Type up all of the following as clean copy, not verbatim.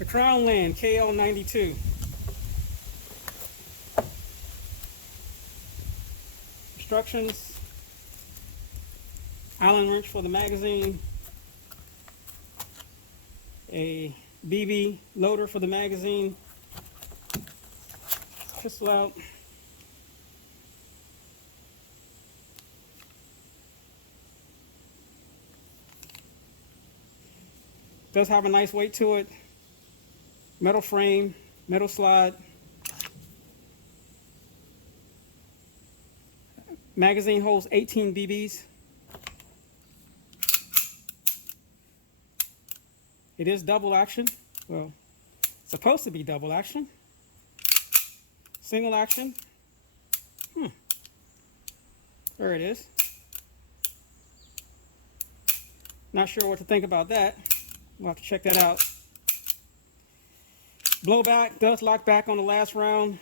The Krowm Land KL92. Instructions. Allen wrench for the magazine. A BB loader for the magazine. Pistol out. Does have a nice weight to it. Metal frame, metal slide. Magazine holds 18 BBs. It is double action. Well, it's supposed to be double action. Single action. There it is. Not sure what to think about that. We'll have to check that out. Blowback does lock back on the last round.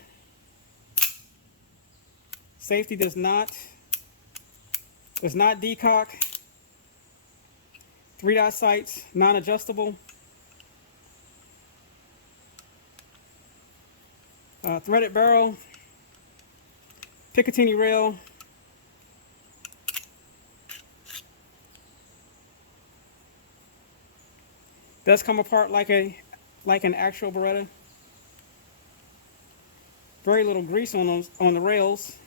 Safety does not decock. 3-dot sights, non-adjustable. Threaded barrel, Picatinny rail. Does come apart like an actual Beretta. Very little grease on the rails.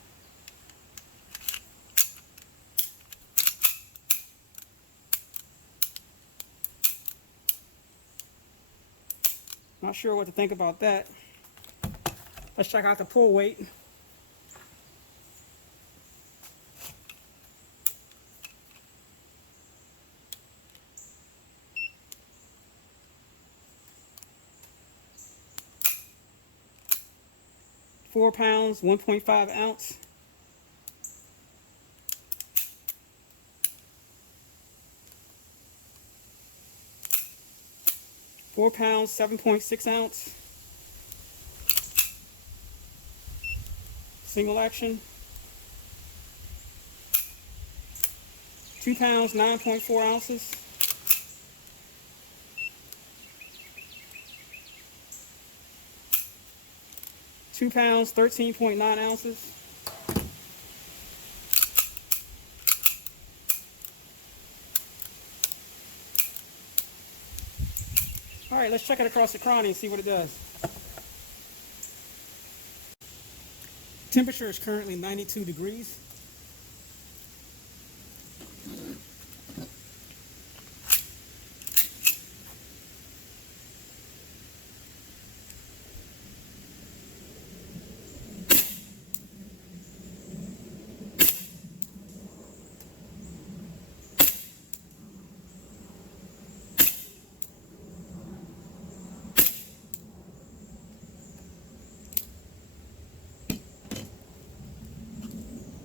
Not sure what to think about that. Let's check out the pull weight. £4, 1.5 ounce. £4, 7.6 ounce. Single action. 2 pounds, 9.4 ounces. £2, 13.9 ounces. All right, let's check it across the chrony and see what it does. Temperature is currently 92 degrees.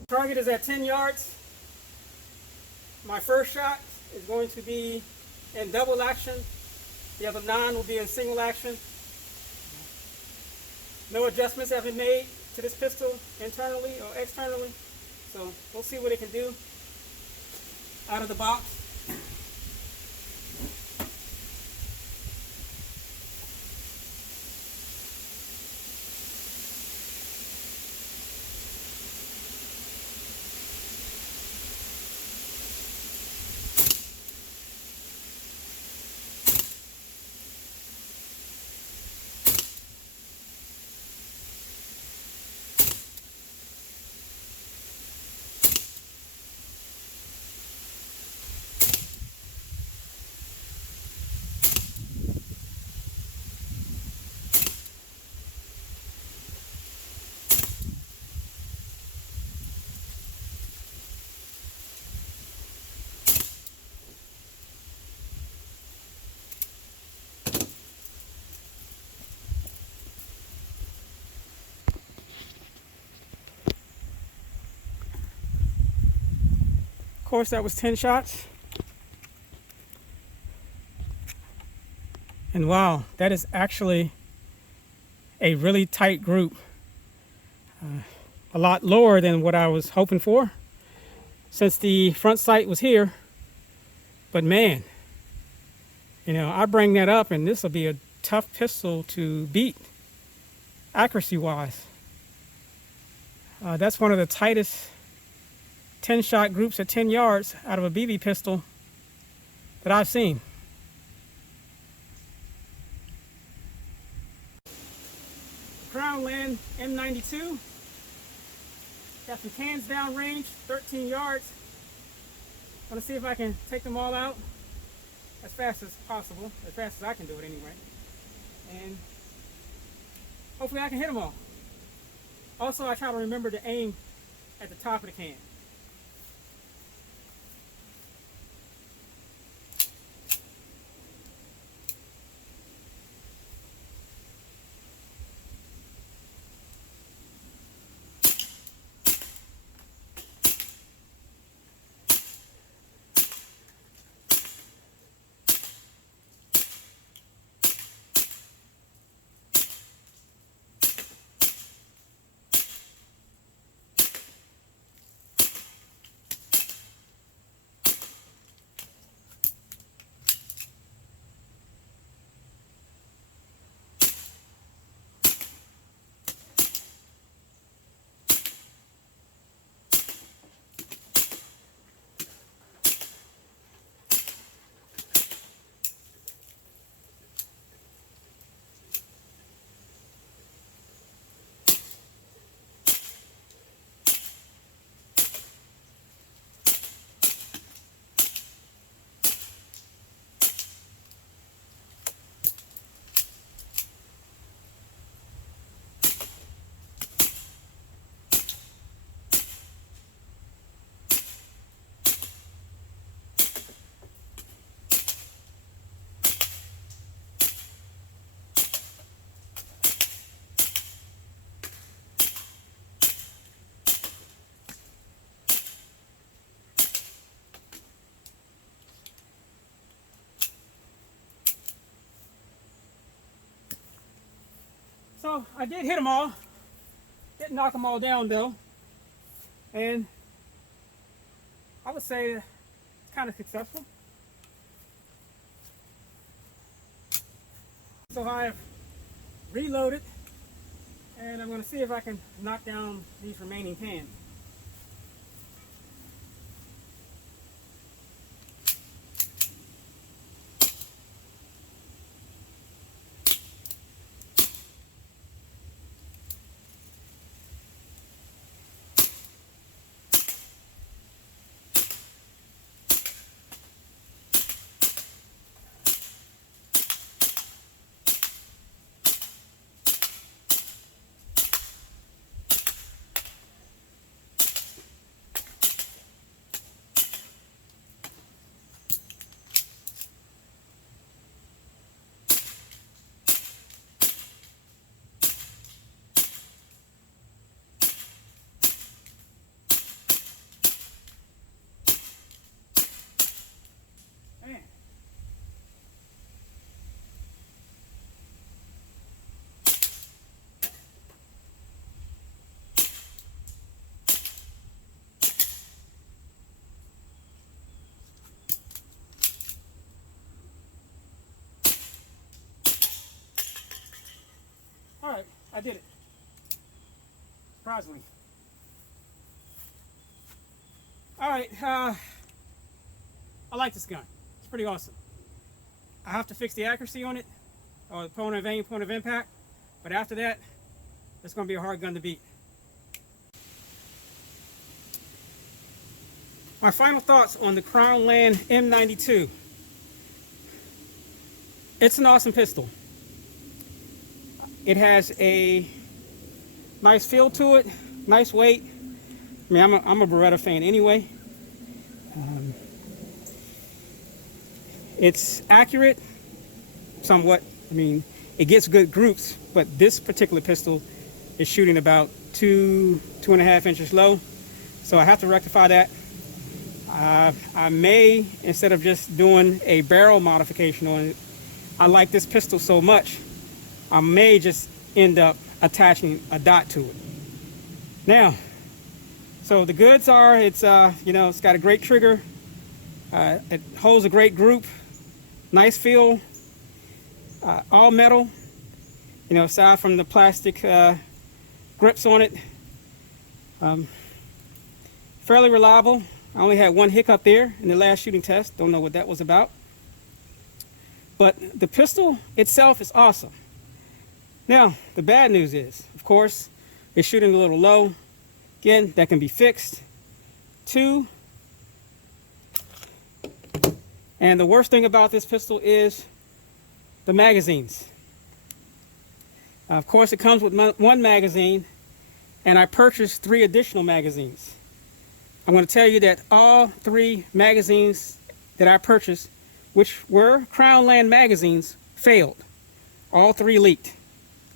Target is at 10 yards. My first shot is going to be in double action. The other 9 will be in single action. No adjustments have been made to this pistol internally or externally. So we'll see what it can do out of the box. Of course, that was 10 shots. And wow, that is actually a really tight group. A lot lower than what I was hoping for, since the front sight was here. But man, you know, I bring that up and this will be a tough pistol to beat accuracy-wise. That's one of the tightest 10-shot groups at 10 yards out of a BB pistol that I've seen. Krowm Land M92. Got some cans downrange, 13 yards. I'm gonna see if I can take them all out as fast as possible, as fast as I can do it anyway. And hopefully I can hit them all. Also, I try to remember to aim at the top of the can. So I did hit them all. Didn't knock them all down though. And I would say it's kind of successful. So I've reloaded and I'm going to see if I can knock down these remaining cans. Man. All right, I did it. Surprisingly. All right, I like this gun. It's pretty awesome. I have to fix the accuracy on it, or the point of aim, point of impact, but after that, it's going to be a hard gun to beat. My final thoughts on the Krowm Land M92. It's an awesome pistol. It has a nice feel to it, nice weight. I mean, I'm a Beretta fan anyway. It's accurate, somewhat. I mean, it gets good groups, but this particular pistol is shooting about 2.5 inches low. So I have to rectify that. I may, instead of just doing a barrel modification on it, I like this pistol so much, I may just end up attaching a dot to it. Now, so the goods are, it's it's got a great trigger, it holds a great group, nice feel. all metal, you know, aside from the plastic grips on it. Fairly reliable. I only had one hiccup there in the last shooting test. Don't know what that was about. But the pistol itself is awesome. Now, the bad news is, of course, it's shooting a little low. Again, that can be fixed. 2, and the worst thing about this pistol is the magazines. Of course, it comes with one magazine, and I purchased 3 additional magazines. I'm going to tell you that all 3 magazines that I purchased, which were Krowm Land magazines, failed. All 3 leaked.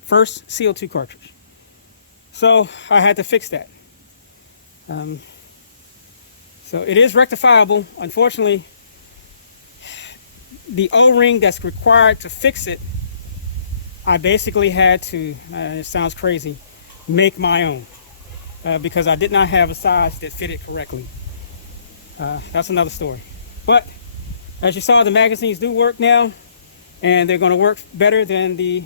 First CO2 cartridge. So I had to fix that. So it is rectifiable. Unfortunately, the O-ring that's required to fix it, I basically had to, it sounds crazy, make my own. Because I did not have a size that fitted correctly. That's another story. But as you saw, the magazines do work now, and they're going to work better than the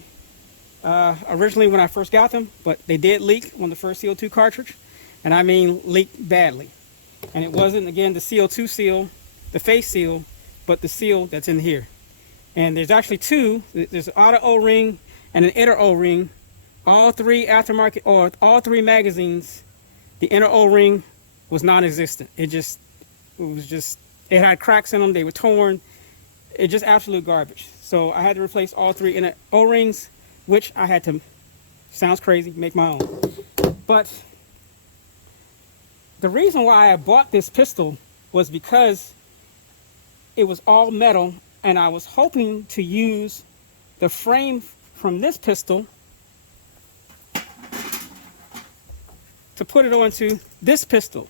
originally when I first got them. But they did leak on the first CO2 cartridge, and I mean leaked badly. And it wasn't, again, the CO2 seal, the face seal, but the seal that's in here. And there's actually 2. There's an outer O-ring and an inner O-ring. All 3 aftermarket, or all 3 magazines, the inner O-ring was non-existent. It had cracks in them. They were torn. It's just absolute garbage. So I had to replace all 3 inner O-rings, which I had to, sounds crazy, make my own. But the reason why I bought this pistol was because it was all metal, and I was hoping to use the frame from this pistol to put it onto this pistol.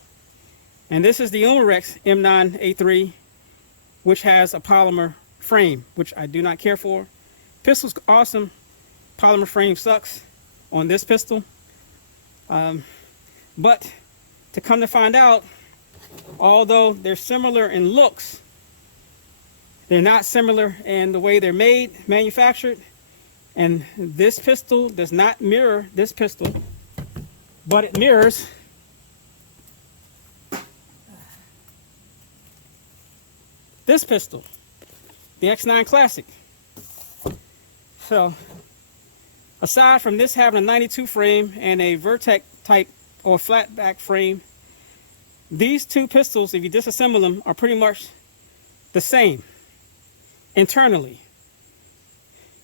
And this is the Umarex M9A3, which has a polymer frame, which I do not care for. Pistol's awesome. Polymer frame sucks on this pistol. But to come to find out, although they're similar in looks, they're not similar in the way they're made, manufactured. And this pistol does not mirror this pistol, but it mirrors this pistol, the X9 Classic. So, aside from this having a 92 frame and a Vertex type or flat back frame, these 2 pistols, if you disassemble them, are pretty much the same internally.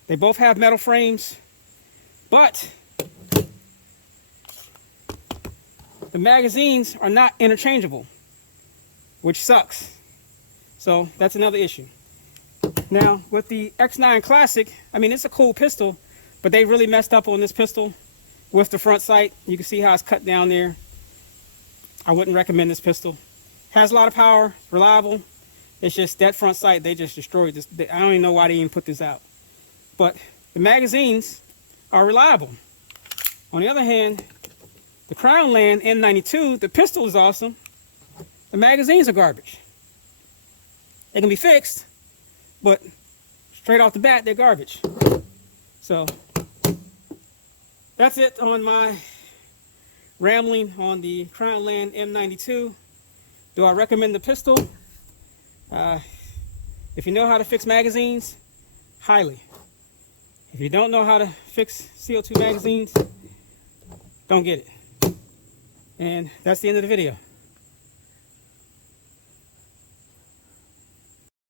They both have metal frames, but the magazines are not interchangeable, which sucks. So that's another issue. Now, with the X9 Classic, I mean, it's a cool pistol, but they really messed up on this pistol with the front sight. You can see how it's cut down there. I wouldn't recommend this pistol. Has a lot of power, reliable. It's just that front sight, they just destroyed this. I don't even know why they even put this out. But the magazines are reliable. On the other hand, the Krowm Land M92, the pistol is awesome. The magazines are garbage. They can be fixed, but straight off the bat, they're garbage. So that's it on my rambling on the Krowm Land M92. Do I recommend the pistol? If you know how to fix magazines, highly. If you don't know how to fix CO2 magazines, don't get it. And that's the end of the video.